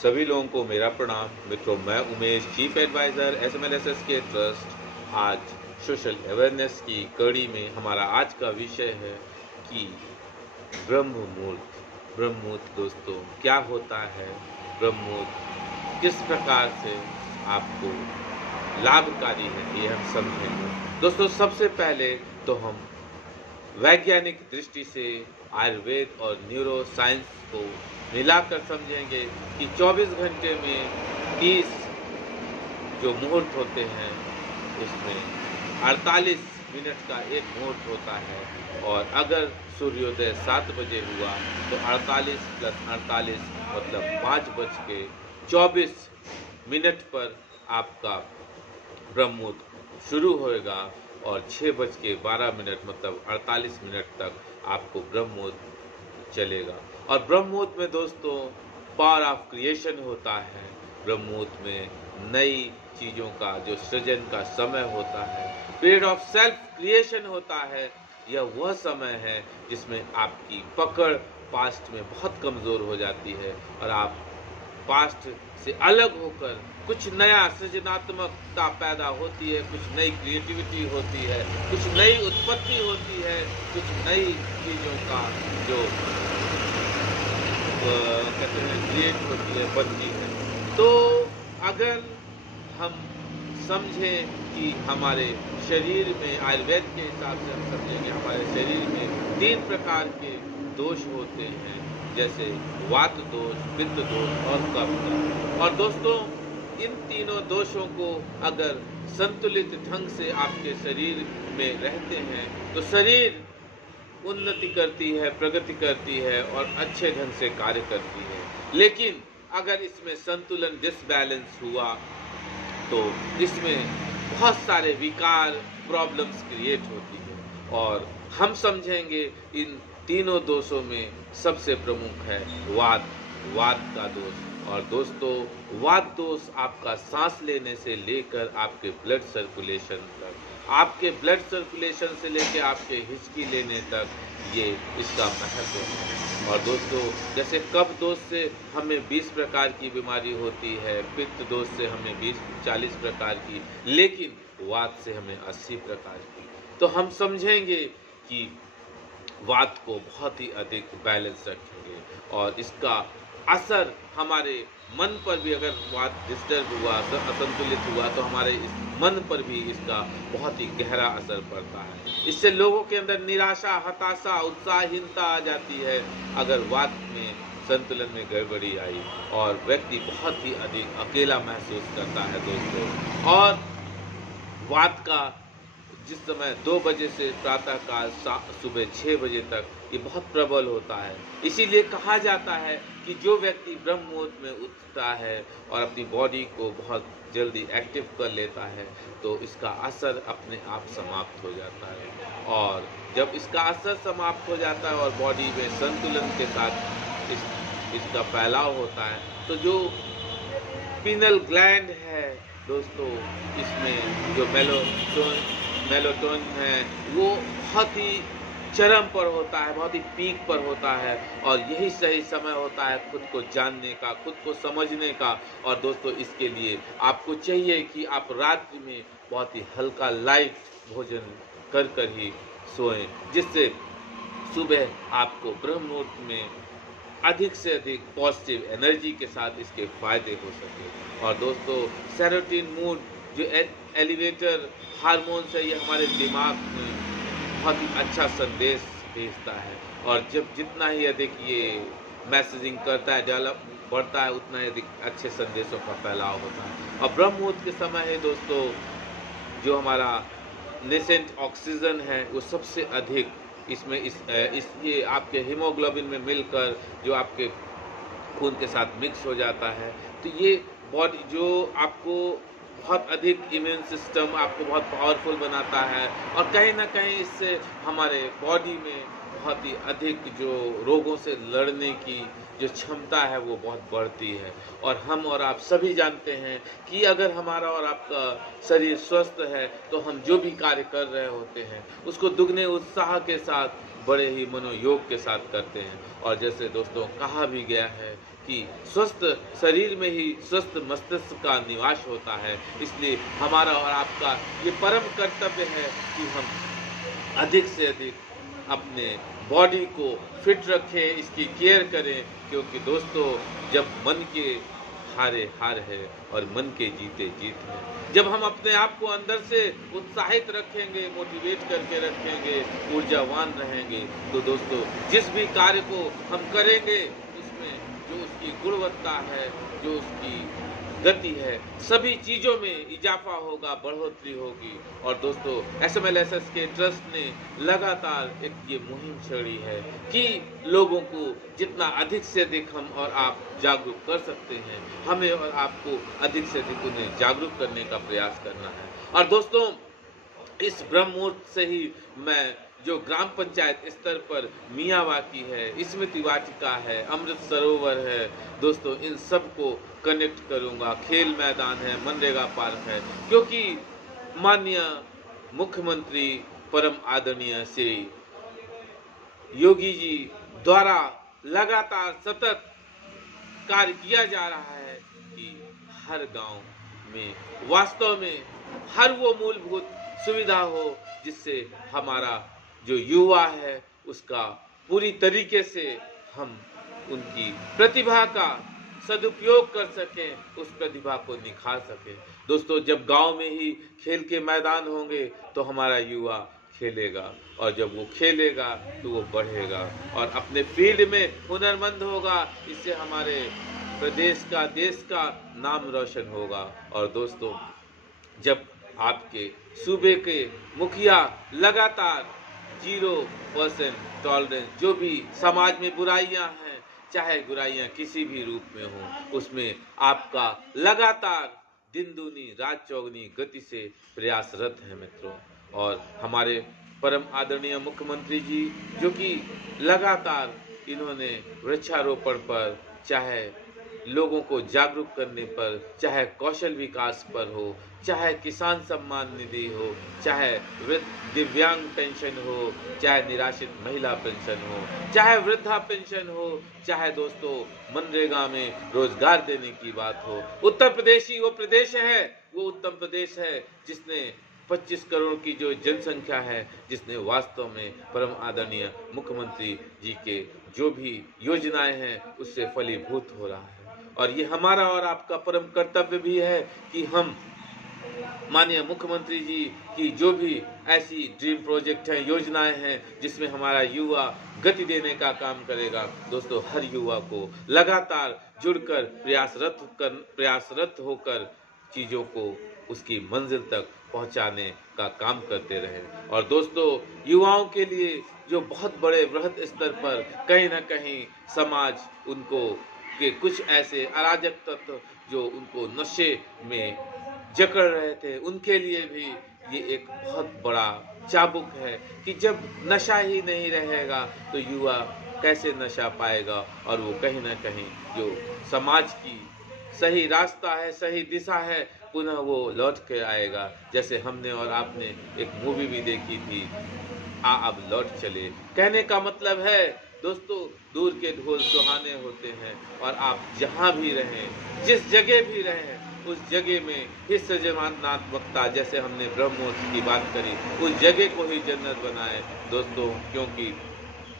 सभी लोगों को मेरा प्रणाम। मित्रों, मैं Umesh, chief adviser SMLSSK trust. आज सोशल अवेयरनेस की कड़ी में हमारा आज का विषय है कि ब्रह्म मुहूर्त। ब्रह्म मुहूर्त दोस्तों क्या होता है? ब्रह्म मुहूर्त किस प्रकार से आपको लाभकारी है, ये हम समझेंगे। दोस्तों, सबसे पहले तो हम वैज्ञानिक दृष्टि से आयुर्वेद और न्यूरो साइंस को मिलाकर समझेंगे कि 24 घंटे में 30 जो मुहूर्त होते हैं उसमें 48 मिनट का एक मुहूर्त होता है, और अगर सूर्योदय 7 बजे हुआ तो 48 + 48 मतलब 5:24 पर आपका ब्रह्म मुहूर्त शुरू होएगा, और 6:12 मतलब 48 मिनट तक आपको ब्रह्म मुहूर्त चलेगा। और ब्रह्म मुहूर्त में दोस्तों पावर ऑफ क्रिएशन होता है। ब्रह्म मुहूर्त में नई चीज़ों का जो सृजन का समय होता है, पीरियड ऑफ सेल्फ क्रिएशन होता है। यह वह समय है जिसमें आपकी पकड़ पास्ट में बहुत कमज़ोर हो जाती है और आप पास्ट से अलग होकर कुछ नया सृजनात्मकता पैदा होती है, कुछ नई क्रिएटिविटी होती है, कुछ नई उत्पत्ति होती है, कुछ नई चीज़ों का जो कहते हैं क्रिएट होती है, बनती है। तो अगर हम समझें कि हमारे शरीर में आयुर्वेद के हिसाब से हम समझेंगे हमारे शरीर में 3 प्रकार के दोष होते हैं, जैसे वात दोष, पित्त दोष और कफ दोष। और दोस्तों इन तीनों दोषों को अगर संतुलित ढंग से आपके शरीर में रहते हैं तो शरीर उन्नति करती है, प्रगति करती है और अच्छे ढंग से कार्य करती है। लेकिन अगर इसमें संतुलन डिसबैलेंस हुआ तो इसमें बहुत सारे विकार, प्रॉब्लम्स क्रिएट होती है। और हम समझेंगे इन तीनों दोषों में सबसे प्रमुख है वात का दोष। और दोस्तों वात दोष आपका सांस लेने से लेकर आपके ब्लड सर्कुलेशन तक, आपके ब्लड सर्कुलेशन से लेकर आपके हिचकी लेने तक ये इसका महत्व है। और दोस्तों जैसे कफ दोष से हमें 20 प्रकार की बीमारी होती है, पित्त दोष से हमें 20-40 प्रकार की, लेकिन वात से हमें 80 प्रकार की। तो हम समझेंगे कि वात को बहुत ही अधिक बैलेंस रखेंगे और इसका असर हमारे मन पर भी, अगर वात डिस्टर्ब हुआ, असंतुलित हुआ तो हमारे इस मन पर भी इसका बहुत ही गहरा असर पड़ता है। इससे लोगों के अंदर निराशा, हताशा, उत्साहहीनता आ जाती है अगर वात में संतुलन में गड़बड़ी आई, और व्यक्ति बहुत ही अधिक अकेला महसूस करता है दोस्तों। और वात का जिस समय 2 बजे से प्रातःकाल सुबह 6 बजे तक ये बहुत प्रबल होता है। इसीलिए कहा जाता है कि जो व्यक्ति ब्रह्म मुहूर्त में उठता है और अपनी बॉडी को बहुत जल्दी एक्टिव कर लेता है तो इसका असर अपने आप समाप्त हो जाता है। और जब इसका असर समाप्त हो जाता है और बॉडी में संतुलन के साथ इसका फैलाव होता है तो जो पीनल ग्लैंड है दोस्तों, इसमें जो मेलाटोनिन है वो बहुत ही चरम पर होता है, बहुत ही पीक पर होता है। और यही सही समय होता है खुद को जानने का, खुद को समझने का। और दोस्तों इसके लिए आपको चाहिए कि आप रात्रि में बहुत ही हल्का लाइट भोजन कर ही सोएं, जिससे सुबह आपको ब्रह्म मुहूर्त में अधिक से अधिक पॉजिटिव एनर्जी के साथ इसके फ़ायदे हो सके। और दोस्तों सेरोटोनिन मूड जो एलिवेटर हार्मोन्स है, ये हमारे दिमाग में बहुत ही अच्छा संदेश भेजता है। और जब जितना ही अधिक ये मैसेजिंग करता है, डेवलप बढ़ता है, उतना ही अधिक अच्छे संदेशों का फैलाव होता है। और ब्रह्म मुहूर्त के समय है दोस्तों जो हमारा नेसेंट ऑक्सीजन है वो सबसे अधिक इसमें ये आपके हीमोग्लोबिन में मिलकर जो आपके खून के साथ मिक्स हो जाता है, तो ये बॉडी जो आपको बहुत अधिक इम्यून सिस्टम आपको बहुत पावरफुल बनाता है। और कहीं ना कहीं इससे हमारे बॉडी में बहुत ही अधिक जो रोगों से लड़ने की जो क्षमता है वो बहुत बढ़ती है। और हम और आप सभी जानते हैं कि अगर हमारा और आपका शरीर स्वस्थ है तो हम जो भी कार्य कर रहे होते हैं उसको दुगने उत्साह के साथ, बड़े ही मनोयोग के साथ करते हैं। और जैसे दोस्तों कहा भी गया है कि स्वस्थ शरीर में ही स्वस्थ मस्तिष्क का निवास होता है। इसलिए हमारा और आपका ये परम कर्तव्य है कि हम अधिक से अधिक अपने बॉडी को फिट रखें, इसकी केयर करें, क्योंकि दोस्तों जब मन के हारे हार है और मन के जीते जीत है। जब हम अपने आप को अंदर से उत्साहित रखेंगे, मोटिवेट करके रखेंगे, ऊर्जावान रहेंगे, तो दोस्तों जिस भी कार्य को हम करेंगे उसमें जो उसकी गुणवत्ता है, जो उसकी गति है, सभी चीज़ों में इजाफा होगा, बढ़ोतरी होगी। और दोस्तों SMLSS के ट्रस्ट ने लगातार एक ये मुहिम छेड़ी है कि लोगों को जितना अधिक से अधिक हम और आप जागरूक कर सकते हैं, हमें और आपको अधिक से अधिक उन्हें जागरूक करने का प्रयास करना है। और दोस्तों इस ब्रह्म मुहूर्त से ही मैं जो ग्राम पंचायत स्तर पर मियावाकी है, स्मृति वाटिका है, अमृत सरोवर है, दोस्तों इन सब को कनेक्ट करूंगा। खेल मैदान है, मनरेगा पार्क है, क्योंकि माननीय मुख्यमंत्री परम आदरणीय श्री योगी जी द्वारा लगातार सतत कार्य किया जा रहा है कि हर गांव में वास्तव में हर वो मूलभूत सुविधा हो जिससे हमारा जो युवा है उसका पूरी तरीके से हम उनकी प्रतिभा का सदुपयोग कर सकें, उस प्रतिभा को निखार सकें। दोस्तों जब गांव में ही खेल के मैदान होंगे तो हमारा युवा खेलेगा, और जब वो खेलेगा तो वो बढ़ेगा और अपने फील्ड में हुनरमंद होगा। इससे हमारे प्रदेश का, देश का नाम रोशन होगा। और दोस्तों जब आपके सूबे के मुखिया लगातार 0% टॉलरेंस, जो भी समाज में बुराइयां हैं, चाहे बुराइयां किसी भी रूप में हों, उसमें आपका लगातार दिन दूनी रात चौगनी गति से प्रयासरत है मित्रों। और हमारे परम आदरणीय मुख्यमंत्री जी जो कि लगातार इन्होंने वृक्षारोपण पर, चाहे लोगों को जागरूक करने पर, चाहे कौशल विकास पर हो, चाहे किसान सम्मान निधि हो, चाहे दिव्यांग पेंशन हो, चाहे निराश्रित महिला पेंशन हो, चाहे वृद्धा पेंशन हो, चाहे दोस्तों मनरेगा में रोजगार देने की बात हो। उत्तर प्रदेश ही वो प्रदेश है, वो उत्तम प्रदेश है जिसने 25 करोड़ की जो जनसंख्या है, जिसने वास्तव में परम आदरणीय मुख्यमंत्री जी के जो भी योजनाएं हैं उससे फलीभूत हो रहा है। और ये हमारा और आपका परम कर्तव्य भी है कि हम माननीय मुख्यमंत्री जी की जो भी ऐसी ड्रीम प्रोजेक्ट हैं, योजनाएं हैं, जिसमें हमारा युवा गति देने का काम करेगा, दोस्तों हर युवा को लगातार जुड़कर प्रयासरत होकर चीज़ों को उसकी मंजिल तक पहुंचाने का काम करते रहें। और दोस्तों युवाओं के लिए जो बहुत बड़े बृहद स्तर पर कहीं ना कहीं समाज उनको के कुछ ऐसे अराजक तत्व जो उनको नशे में जकड़ रहे थे, उनके लिए भी ये एक बहुत बड़ा चाबुक है कि जब नशा ही नहीं रहेगा तो युवा कैसे नशा पाएगा, और वो कहीं ना कहीं जो समाज की सही रास्ता है, सही दिशा है, पुनः वो लौट के आएगा। जैसे हमने और आपने एक मूवी भी देखी थी, अब लौट चले। कहने का मतलब है दोस्तों दूर के ढोल सुहाने होते हैं, और आप जहाँ भी रहें, जिस जगह भी रहें, उस जगह में ही सृजनात्मकता, जैसे हमने ब्रह्मोस की बात करी, उस जगह को ही जन्नत बनाए दोस्तों, क्योंकि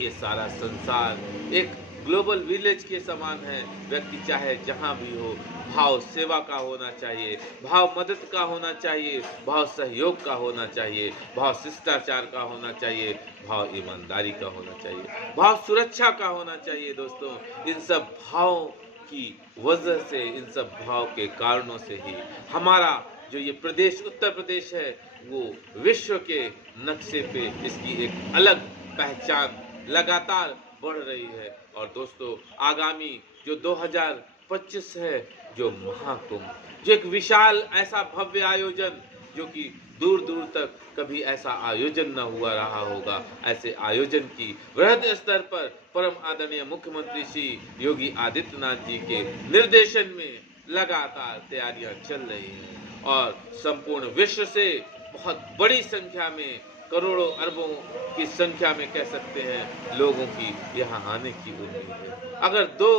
ये सारा संसार एक ग्लोबल विलेज के समान है। व्यक्ति चाहे जहाँ भी हो, भाव सेवा का होना चाहिए, भाव मदद का होना चाहिए, भाव सहयोग का होना चाहिए, भाव शिष्टाचार का होना चाहिए, भाव ईमानदारी का होना चाहिए, भाव सुरक्षा का होना चाहिए। दोस्तों इन सब भावों की वजह से, इन सब भाव के कारणों से ही हमारा जो ये प्रदेश उत्तर प्रदेश है वो विश्व के नक्शे पे इसकी एक अलग पहचान लगातार बढ़ रही है। और दोस्तों आगामी जो 2025 है, जो महाकुंभ, जो एक विशाल ऐसा भव्य आयोजन जो कि दूर दूर तक कभी ऐसा आयोजन न हुआ रहा होगा, ऐसे आयोजन की वृहद स्तर पर परम आदरणीय मुख्यमंत्री श्री योगी आदित्यनाथ जी के निर्देशन में लगातार तैयारियां चल रही हैं, और संपूर्ण विश्व से बहुत बड़ी संख्या में, करोड़ों अरबों की संख्या में कह सकते हैं, लोगों की यहाँ आने की उम्मीद है। अगर 2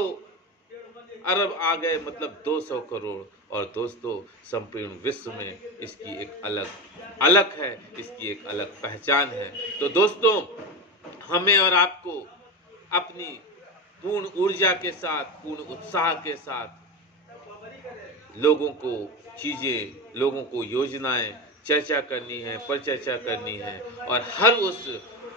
अरब आ गए मतलब 200 करोड़। और दोस्तों संपूर्ण विश्व में इसकी एक अलग अलग है, इसकी एक अलग पहचान है। तो दोस्तों हमें और आपको अपनी पूर्ण ऊर्जा के साथ, पूर्ण उत्साह के साथ लोगों को चीज़ें, लोगों को योजनाएं चर्चा करनी है, परिचर्चा करनी है और हर उस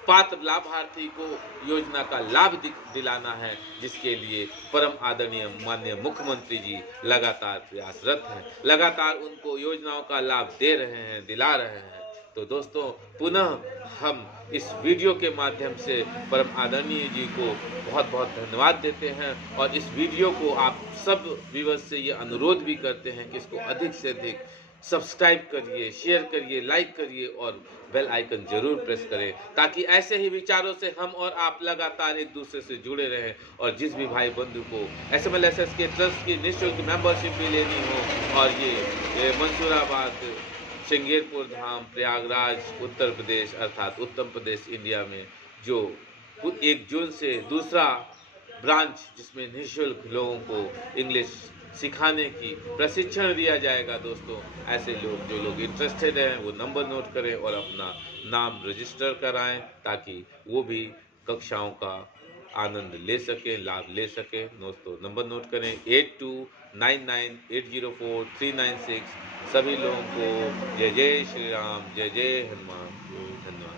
पात्र लाभार्थी को योजना का लाभ दिलाना है जिसके लिए परम आदरणीय माननीय मुख्यमंत्री जी लगातार प्रयासरत हैं, लगातार उनको योजनाओं का लाभ दे रहे हैं, दिला रहे हैं। तो दोस्तों पुनः हम इस वीडियो के माध्यम से परम आदरणीय जी को बहुत बहुत धन्यवाद देते हैं और इस वीडियो को आप सब व्यूअर्स से ये अनुरोध भी करते हैं कि इसको अधिक से अधिक सब्सक्राइब करिए, शेयर करिए, लाइक करिए और बेल आइकन जरूर प्रेस करें ताकि ऐसे ही विचारों से हम और आप लगातार एक दूसरे से जुड़े रहें। और जिस भी भाई बंधु को SMLSS के ट्रस्ट की निःशुल्क मेंबरशिप भी लेनी हो और ये मंसूराबाद, श्रृंगेरपुर धाम, प्रयागराज, उत्तर प्रदेश अर्थात उत्तर प्रदेश इंडिया में जो 1 जून से दूसरा ब्रांच जिसमें निःशुल्क लोगों को इंग्लिश सिखाने की प्रशिक्षण दिया जाएगा। दोस्तों ऐसे लोग जो लोग इंटरेस्टेड हैं वो नंबर नोट करें और अपना नाम रजिस्टर कराएं ताकि वो भी कक्षाओं का आनंद ले सकें, लाभ ले सकें। दोस्तों नंबर नोट करें 8299804396। सभी लोगों को जय जय श्री राम, जय जय हनुमान। धन्यवाद।